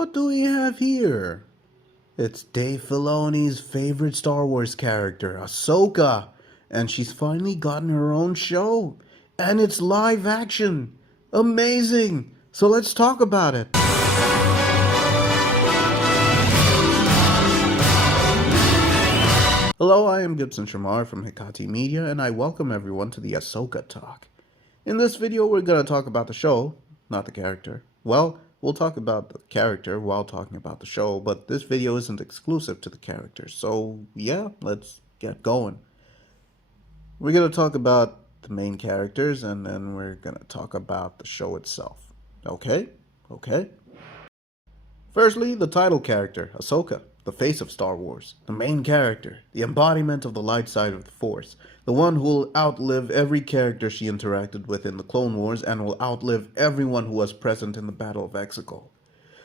what do we have here? It's Dave Filoni's favorite Star Wars character, Ahsoka, and she's finally gotten her own show, and it's live action. Amazing! So let's talk about it. Hello, I am Gibson Shamar from Hikati Media, and I welcome everyone to the Ahsoka Talk. In this video, we're going to talk about the show, not the character. Well, we'll talk about the character while talking about the show, but this video isn't exclusive to the character, so yeah, let's get going. We're going to talk about the main characters, and then we're going to talk about the show itself. Okay? Firstly, the title character, Ahsoka, the face of Star Wars, the main character, the embodiment of the light side of the Force, the one who will outlive every character she interacted with in the Clone Wars and will outlive everyone who was present in the Battle of Exegol.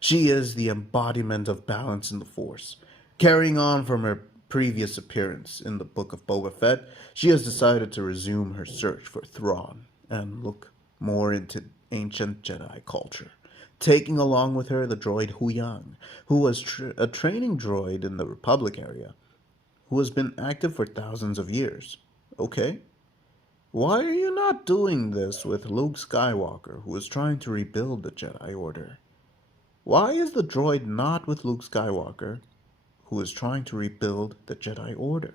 She is the embodiment of balance in the Force. Carrying on from her previous appearance in the Book of Boba Fett, she has decided to resume her search for Thrawn and look more into ancient Jedi culture, taking along with her the droid Huyang, who was a training droid in the Republic area, who has been active for thousands of years. Okay? Why are you not doing this with Luke Skywalker, who is trying to rebuild the Jedi Order? Why is the droid not with Luke Skywalker, who is trying to rebuild the Jedi Order?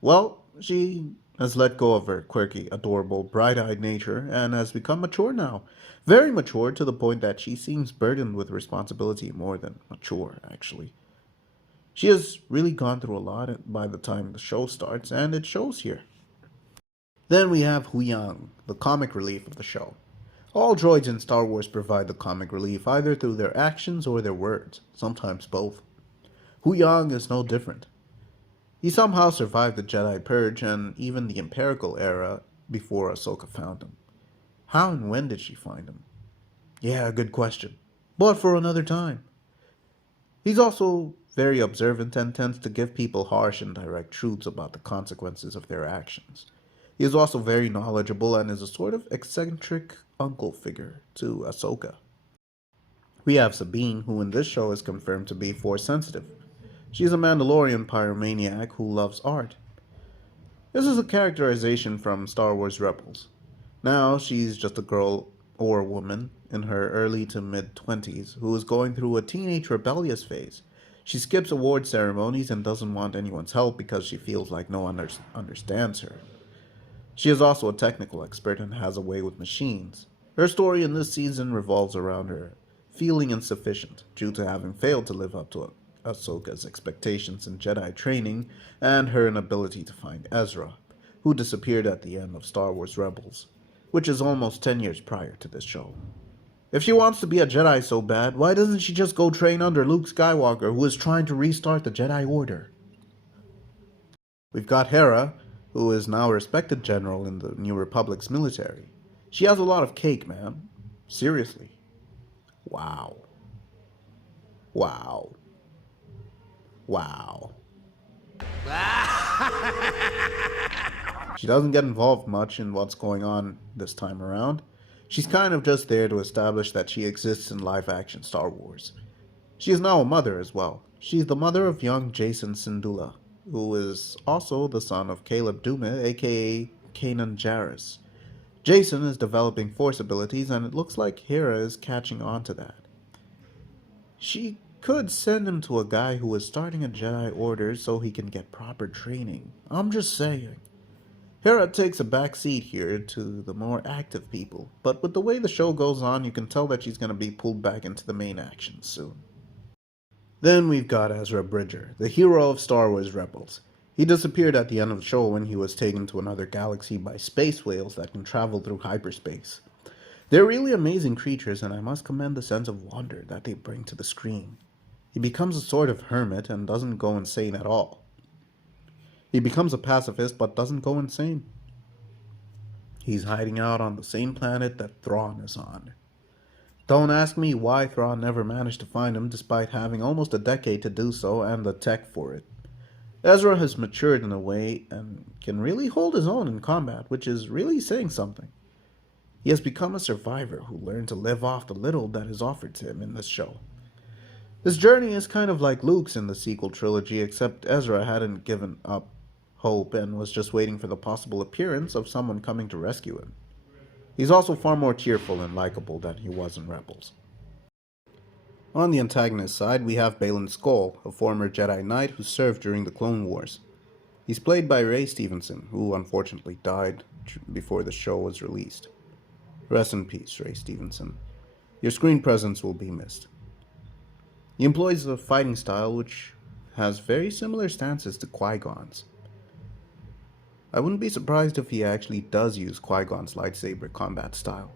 Well, she has let go of her quirky, adorable, bright-eyed nature and has become mature now. Very mature, to the point that she seems burdened with responsibility more than mature, actually. She has really gone through a lot by the time the show starts, and it shows here. Then we have Huyang, the comic relief of the show. All droids in Star Wars provide the comic relief either through their actions or their words, sometimes both. Huyang is no different. He somehow survived the Jedi Purge and even the Imperial era before Ahsoka found him. How and when did she find him? Yeah, good question, but for another time. He's also very observant and tends to give people harsh and direct truths about the consequences of their actions. He is also very knowledgeable and is a sort of eccentric uncle figure to Ahsoka. We have Sabine, who in this show is confirmed to be Force sensitive. She's a Mandalorian pyromaniac who loves art. This is a characterization from Star Wars Rebels. Now she's just a girl or woman in her early to mid-20s who is going through a teenage rebellious phase. She skips award ceremonies and doesn't want anyone's help because she feels like no one understands her. She is also a technical expert and has a way with machines. Her story in this season revolves around her feeling insufficient due to having failed to live up to Ahsoka's expectations in Jedi training and her inability to find Ezra, who disappeared at the end of Star Wars Rebels, which is almost 10 years prior to this show. If she wants to be a Jedi so bad, why doesn't she just go train under Luke Skywalker, who is trying to restart the Jedi Order? We've got Hera, who is now a respected general in the New Republic's military. She has a lot of cake, man. Seriously. Wow. She doesn't get involved much in what's going on this time around. She's kind of just there to establish that she exists in live-action Star Wars. She is now a mother as well. She's the mother of young Jason Syndulla, who is also the son of Caleb Dume, aka Kanan Jarrus. Jason is developing Force abilities, and it looks like Hera is catching on to that. She could send him to a guy who is starting a Jedi Order so he can get proper training. I'm just saying. Hera takes a back seat here to the more active people, but with the way the show goes on, you can tell that she's going to be pulled back into the main action soon. Then we've got Ezra Bridger, the hero of Star Wars Rebels. He disappeared at the end of the show when he was taken to another galaxy by space whales that can travel through hyperspace. They're really amazing creatures, and I must commend the sense of wonder that they bring to the screen. He becomes a sort of hermit and doesn't go insane at all. He becomes a pacifist but doesn't go insane. He's hiding out on the same planet that Thrawn is on. Don't ask me why Thrawn never managed to find him despite having almost a decade to do so and the tech for it. Ezra has matured in a way and can really hold his own in combat, which is really saying something. He has become a survivor who learned to live off the little that is offered to him in this show. His journey is kind of like Luke's in the sequel trilogy, except Ezra hadn't given up hope and was just waiting for the possible appearance of someone coming to rescue him. He's also far more cheerful and likable than he was in Rebels. On the antagonist side, we have Baylan Skoll, a former Jedi Knight who served during the Clone Wars. He's played by Ray Stevenson, who unfortunately died before the show was released. Rest in peace, Ray Stevenson. Your screen presence will be missed. He employs a fighting style which has very similar stances to Qui-Gon's. I wouldn't be surprised if he actually does use Qui-Gon's lightsaber combat style.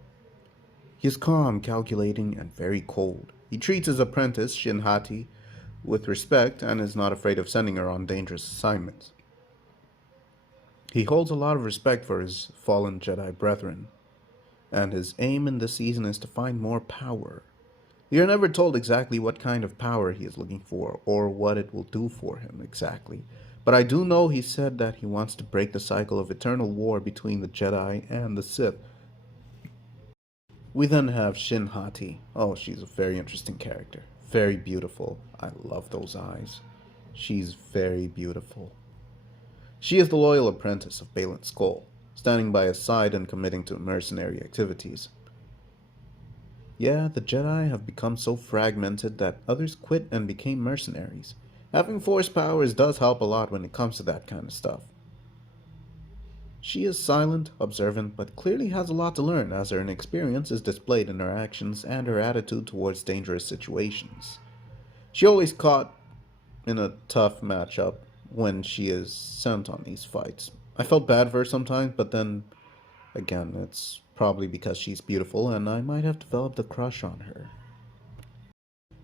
He is calm, calculating, and very cold. He treats his apprentice, Shin Hati, with respect and is not afraid of sending her on dangerous assignments. He holds a lot of respect for his fallen Jedi brethren, and his aim in this season is to find more power. We are never told exactly what kind of power he is looking for, or what it will do for him exactly, but I do know he said that he wants to break the cycle of eternal war between the Jedi and the Sith. We then have Shin Hati. Oh, she's a very interesting character. Very beautiful. I love those eyes. She's very beautiful. She is the loyal apprentice of Baylan Skoll, standing by his side and committing to mercenary activities. Yeah, the Jedi have become so fragmented that others quit and became mercenaries. Having force powers does help a lot when it comes to that kind of stuff. She is silent, observant, but clearly has a lot to learn as her inexperience is displayed in her actions and her attitude towards dangerous situations. She always caught in a tough matchup when she is sent on these fights. I felt bad for her sometimes, but then again, it's probably because she's beautiful and I might have developed a crush on her.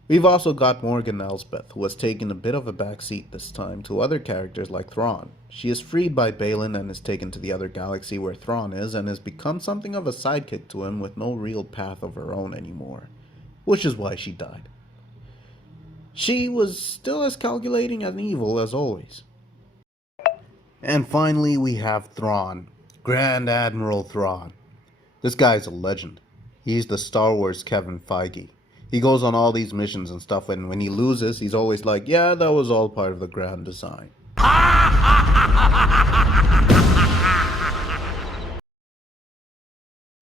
We've also got Morgan Elsbeth, who has taken a bit of a backseat this time to other characters like Thrawn. She is freed by Baylan and is taken to the other galaxy where Thrawn is and has become something of a sidekick to him with no real path of her own anymore, which is why she died. She was still as calculating and evil as always. And finally we have Thrawn, Grand Admiral Thrawn. This guy's a legend. He's the Star Wars Kevin Feige. He goes on all these missions and stuff, and when he loses, he's always like, yeah, that was all part of the grand design.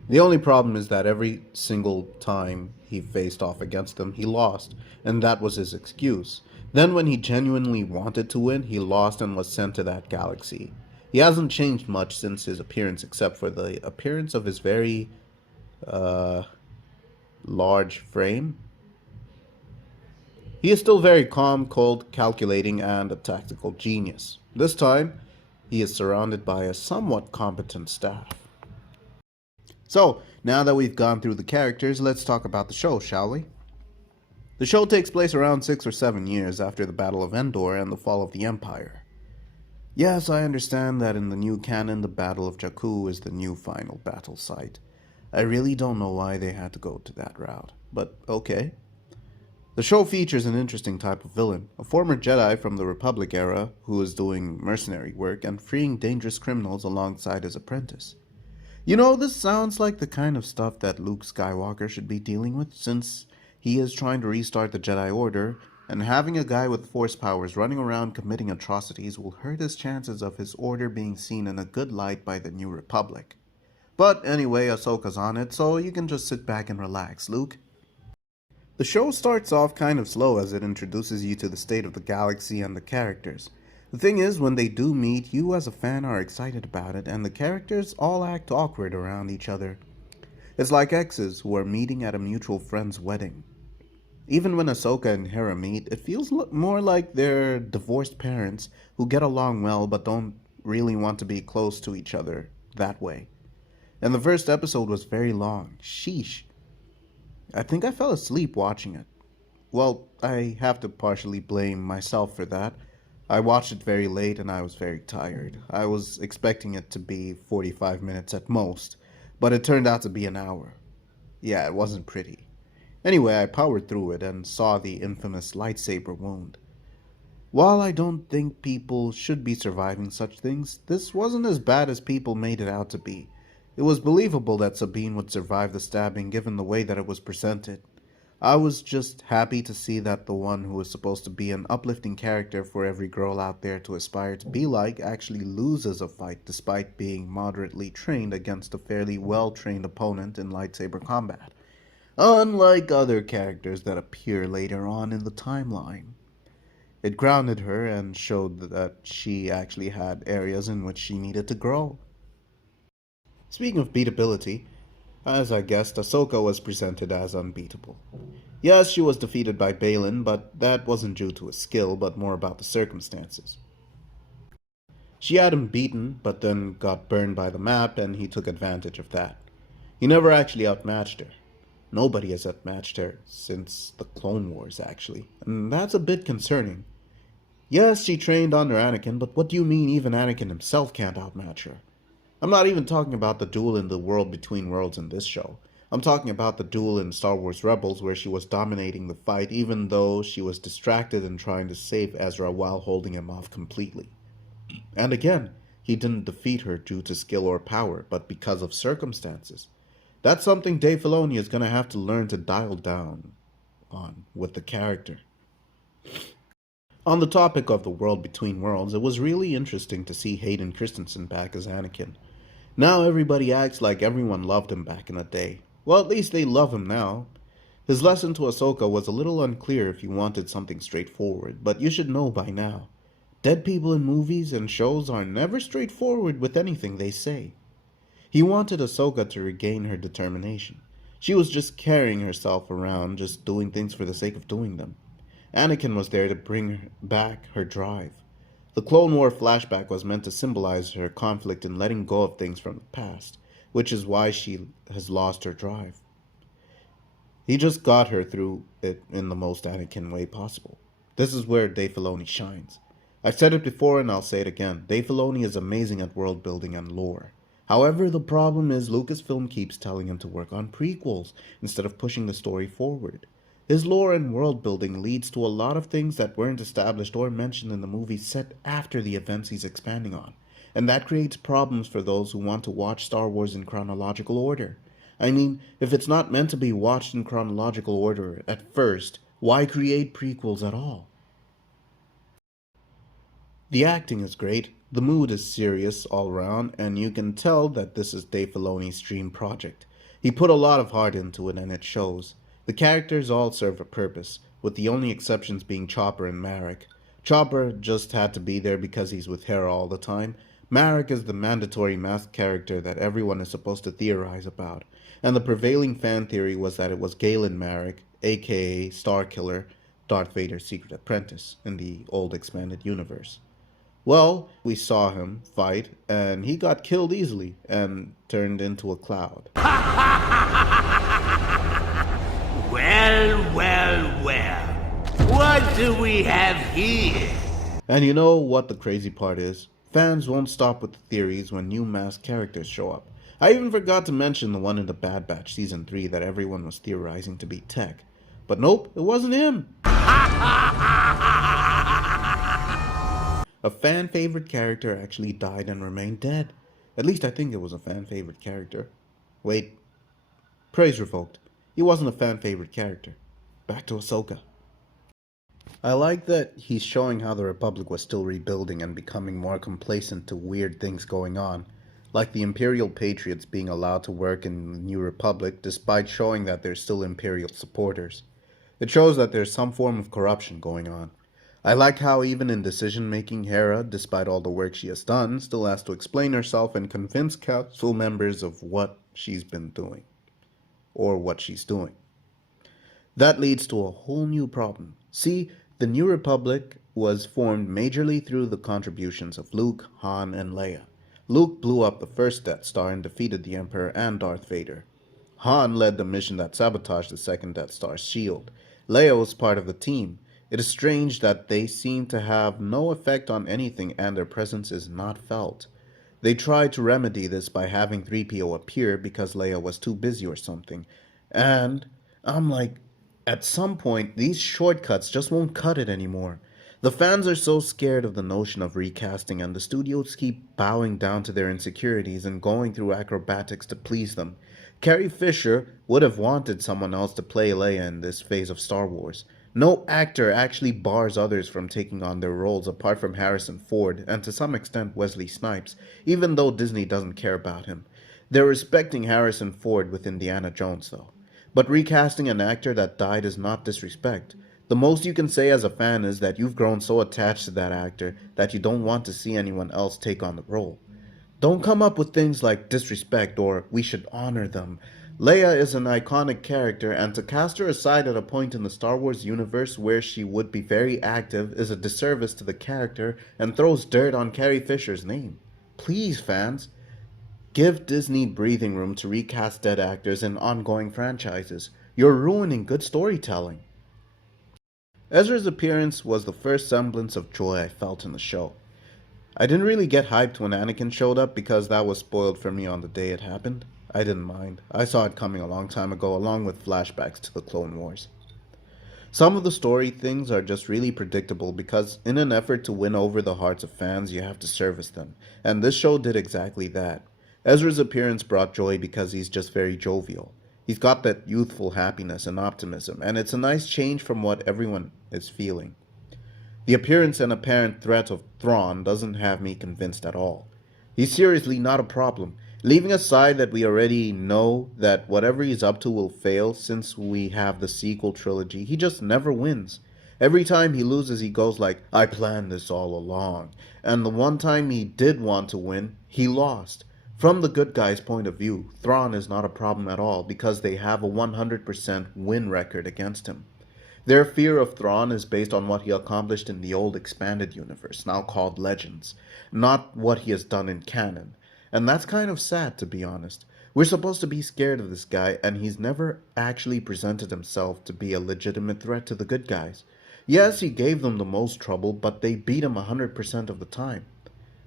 The only problem is that every single time he faced off against them, he lost, and that was his excuse. Then when he genuinely wanted to win, he lost and was sent to that galaxy. He hasn't changed much since his appearance, except for the appearance of his very, large frame. He is still very calm, cold, calculating, and a tactical genius. This time, he is surrounded by a somewhat competent staff. So, now that we've gone through the characters, let's talk about the show, shall we? The show takes place around 6 or 7 years after the Battle of Endor and the fall of the Empire. Yes, I understand that in the new canon, the Battle of Jakku is the new final battle site. I really don't know why they had to go to that route, but okay. The show features an interesting type of villain, a former Jedi from the Republic era who is doing mercenary work and freeing dangerous criminals alongside his apprentice. You know, this sounds like the kind of stuff that Luke Skywalker should be dealing with, since he is trying to restart the Jedi Order, and having a guy with force powers running around committing atrocities will hurt his chances of his order being seen in a good light by the New Republic. But anyway, Ahsoka's on it, so you can just sit back and relax, Luke. The show starts off kind of slow as it introduces you to the state of the galaxy and the characters. The thing is, when they do meet, you as a fan are excited about it, and the characters all act awkward around each other. It's like exes who are meeting at a mutual friend's wedding. Even when Ahsoka and Hera meet, it feels more like they're divorced parents who get along well but don't really want to be close to each other that way. And the first episode was very long. Sheesh. I think I fell asleep watching it. Well, I have to partially blame myself for that. I watched it very late and I was very tired. I was expecting it to be 45 minutes at most, but it turned out to be an hour. Yeah, it wasn't pretty. Anyway, I powered through it and saw the infamous lightsaber wound. While I don't think people should be surviving such things, this wasn't as bad as people made it out to be. It was believable that Sabine would survive the stabbing given the way that it was presented. I was just happy to see that the one who was supposed to be an uplifting character for every girl out there to aspire to be like actually loses a fight despite being moderately trained against a fairly well trained opponent in lightsaber combat, unlike other characters that appear later on in the timeline. It grounded her and showed that she actually had areas in which she needed to grow. Speaking of beatability, as I guessed, Ahsoka was presented as unbeatable. Yes, she was defeated by Balin, but that wasn't due to his skill, but more about the circumstances. She had him beaten, but then got burned by the map, and he took advantage of that. He never actually outmatched her. Nobody has outmatched her since the Clone Wars, actually, and that's a bit concerning. Yes, she trained under Anakin, but what do you mean even Anakin himself can't outmatch her? I'm not even talking about the duel in the World Between Worlds in this show. I'm talking about the duel in Star Wars Rebels where she was dominating the fight even though she was distracted and trying to save Ezra while holding him off completely. And again, he didn't defeat her due to skill or power, but because of circumstances. That's something Dave Filoni is going to have to learn to dial down on with the character. On the topic of the World Between Worlds, it was really interesting to see Hayden Christensen back as Anakin. Now everybody acts like everyone loved him back in the day. Well, at least they love him now. His lesson to Ahsoka was a little unclear if you wanted something straightforward, but you should know by now. Dead people in movies and shows are never straightforward with anything they say. He wanted Ahsoka to regain her determination. She was just carrying herself around, just doing things for the sake of doing them. Anakin was there to bring back her drive. The Clone War flashback was meant to symbolize her conflict in letting go of things from the past, which is why she has lost her drive. He just got her through it in the most Anakin way possible. This is where Dave Filoni shines. I've said it before and I'll say it again. Dave Filoni is amazing at world building and lore. However, the problem is Lucasfilm keeps telling him to work on prequels instead of pushing the story forward. His lore and world building leads to a lot of things that weren't established or mentioned in the movies set after the events he's expanding on, and that creates problems for those who want to watch Star Wars in chronological order. I mean, if it's not meant to be watched in chronological order at first, why create prequels at all? The acting is great, the mood is serious all around, and you can tell that this is Dave Filoni's dream project. He put a lot of heart into it and it shows. The characters all serve a purpose, with the only exceptions being Chopper and Marek. Chopper just had to be there because he's with Hera all the time. Marek is the mandatory masked character that everyone is supposed to theorize about, and the prevailing fan theory was that it was Galen Marek, aka Starkiller, Darth Vader's secret apprentice in the old expanded universe. Well, we saw him fight, and he got killed easily and turned into a cloud. Well. What do we have here? And you know what the crazy part is? Fans won't stop with the theories when new masked characters show up. I even forgot to mention the one in the Bad Batch Season 3 that everyone was theorizing to be Tech. But nope, it wasn't him. A fan favorite character actually died and remained dead. At least I think it was a fan favorite character. Wait, praise revoked. He wasn't a fan favorite character. Back to Ahsoka. I like that he's showing how the Republic was still rebuilding and becoming more complacent to weird things going on, like the Imperial Patriots being allowed to work in the New Republic despite showing that they're still Imperial supporters. It shows that there's some form of corruption going on. I like how even in decision making, Hera, despite all the work she has done, still has to explain herself and convince council members of what she's been doing, or what she's doing. That leads to a whole new problem. See, the New Republic was formed majorly through the contributions of Luke, Han, and Leia. Luke blew up the first Death Star and defeated the Emperor and Darth Vader. Han led the mission that sabotaged the second Death Star's shield. Leia was part of the team. It is strange that they seem to have no effect on anything and their presence is not felt. They tried to remedy this by having 3PO appear because Leia was too busy or something. And I'm like, at some point, these shortcuts just won't cut it anymore. The fans are so scared of the notion of recasting, and the studios keep bowing down to their insecurities and going through acrobatics to please them. Carrie Fisher would have wanted someone else to play Leia in this phase of Star Wars. No actor actually bars others from taking on their roles apart from Harrison Ford and to some extent Wesley Snipes, even though Disney doesn't care about him. They're respecting Harrison Ford with Indiana Jones, though. But recasting an actor that died is not disrespect. The most you can say as a fan is that you've grown so attached to that actor that you don't want to see anyone else take on the role. Don't come up with things like disrespect or we should honor them. Leia is an iconic character, and to cast her aside at a point in the Star Wars universe where she would be very active is a disservice to the character and throws dirt on Carrie Fisher's name. Please, fans, give Disney breathing room to recast dead actors in ongoing franchises. You're ruining good storytelling. Ezra's appearance was the first semblance of joy I felt in the show. I didn't really get hyped when Anakin showed up because that was spoiled for me on the day it happened. I didn't mind. I saw it coming a long time ago, along with flashbacks to the Clone Wars. Some of the story things are just really predictable because, in an effort to win over the hearts of fans, you have to service them, and this show did exactly that. Ezra's appearance brought joy because he's just very jovial. He's got that youthful happiness and optimism, and it's a nice change from what everyone is feeling. The appearance and apparent threat of Thrawn doesn't have me convinced at all. He's seriously not a problem, leaving aside that we already know that whatever he's up to will fail since we have the sequel trilogy. He just never wins. Every time he loses, he goes like, I planned this all along. And the one time he did want to win, he lost. From the good guy's point of view, Thrawn is not a problem at all because they have a 100% win record against him. Their fear of Thrawn is based on what he accomplished in the old expanded universe, now called Legends, not what he has done in canon. And that's kind of sad, to be honest. We're supposed to be scared of this guy, and he's never actually presented himself to be a legitimate threat to the good guys. Yes, he gave them the most trouble, but they beat him 100% of the time.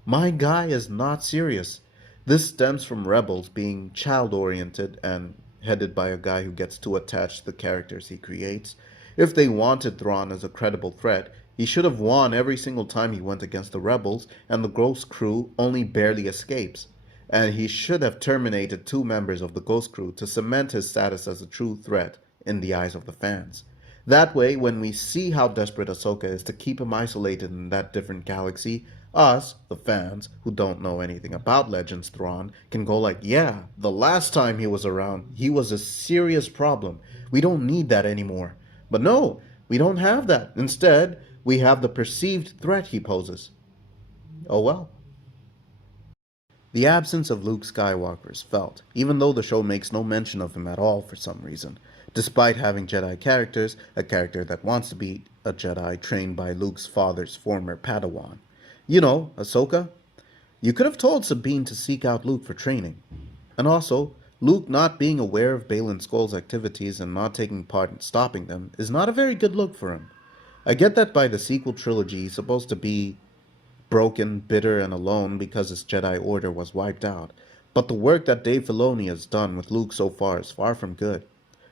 My guy is not serious. This stems from Rebels being child oriented and headed by a guy who gets too attached to the characters he creates. If they wanted Thrawn as a credible threat, he should have won every single time he went against the rebels, and the Ghost Crew only barely escapes. And he should have terminated two members of the Ghost Crew to cement his status as a true threat in the eyes of the fans. That way, when we see how desperate Ahsoka is to keep him isolated in that different galaxy, us, the fans, who don't know anything about Legends Thrawn, can go like, yeah, the last time he was around, he was a serious problem. We don't need that anymore. But no, we don't have that. Instead, we have the perceived threat he poses. Oh well. The absence of Luke Skywalker is felt, even though the show makes no mention of him at all for some reason. Despite having Jedi characters, a character that wants to be a Jedi trained by Luke's father's former Padawan. You know, Ahsoka? You could have told Sabine to seek out Luke for training. And also, Luke not being aware of Baylan Skoll's activities and not taking part in stopping them is not a very good look for him. I get that by the sequel trilogy he's supposed to be broken, bitter, and alone because his Jedi Order was wiped out, but the work that Dave Filoni has done with Luke so far is far from good.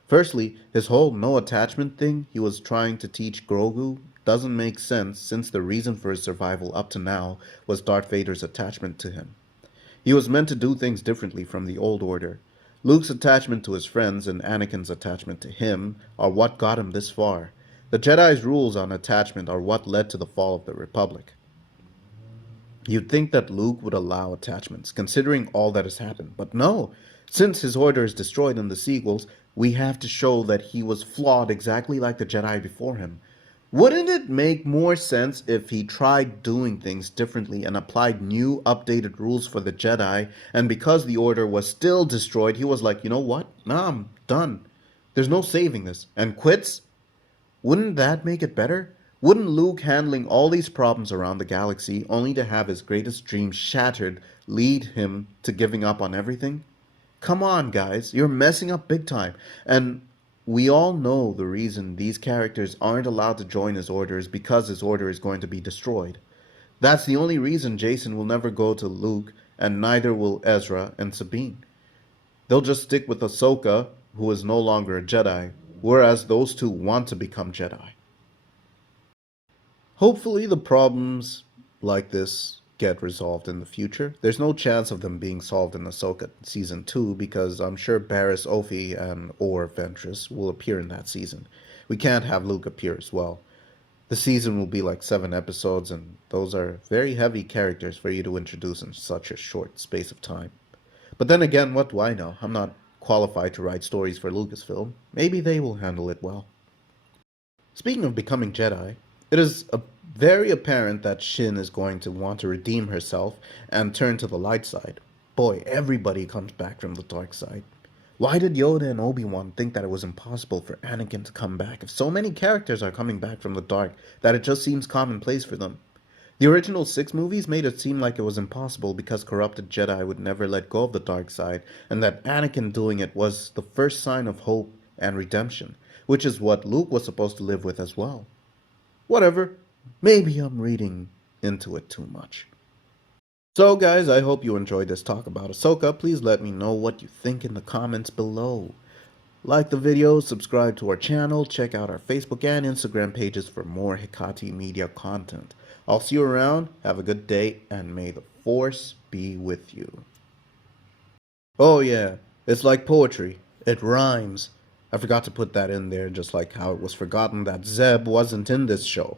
Firstly, his whole no attachment thing he was trying to teach Grogu doesn't make sense since the reason for his survival up to now was Darth Vader's attachment to him. He was meant to do things differently from the old order. Luke's attachment to his friends and Anakin's attachment to him are what got him this far. The Jedi's rules on attachment are what led to the fall of the Republic. You'd think that Luke would allow attachments, considering all that has happened, but no. Since his order is destroyed in the sequels, we have to show that he was flawed exactly like the Jedi before him. Wouldn't it make more sense if he tried doing things differently and applied new, updated rules for the Jedi, and because the Order was still destroyed, he was like, you know what? Nah, I'm done. There's no saving this, and quits? Wouldn't that make it better? Wouldn't Luke handling all these problems around the galaxy, only to have his greatest dream shattered, lead him to giving up on everything? Come on, guys, you're messing up big time. And we all know the reason these characters aren't allowed to join his order is because his order is going to be destroyed. That's the only reason Jason will never go to Luke, and neither will Ezra and Sabine. They'll just stick with Ahsoka, who is no longer a Jedi, whereas those two want to become Jedi. Hopefully, the problems like this get resolved in the future. There's no chance of them being solved in Ahsoka season 2 because I'm sure Barriss Offee and or Ventress will appear in that season. We can't have Luke appear as well. The season will be like 7 episodes, and those are very heavy characters for you to introduce in such a short space of time. But then again, what do I know? I'm not qualified to write stories for Lucasfilm. Maybe they will handle it well. Speaking of becoming Jedi, it is very apparent that Shin is going to want to redeem herself and turn to the light side. Boy, everybody comes back from the dark side. Why did Yoda and Obi-Wan think that it was impossible for Anakin to come back if so many characters are coming back from the dark that it just seems commonplace for them? The original 6 movies made it seem like it was impossible because corrupted Jedi would never let go of the dark side, and that Anakin doing it was the first sign of hope and redemption, which is what Luke was supposed to live with as well. Whatever, maybe I'm reading into it too much. So, guys, I hope you enjoyed this talk about Ahsoka. Please let me know what you think in the comments below. Like the video, subscribe to our channel, check out our Facebook and Instagram pages for more Hikati Media content. I'll see you around, have a good day, and may the Force be with you. Oh yeah, it's like poetry. It rhymes. I forgot to put that in there, just like how it was forgotten that Zeb wasn't in this show.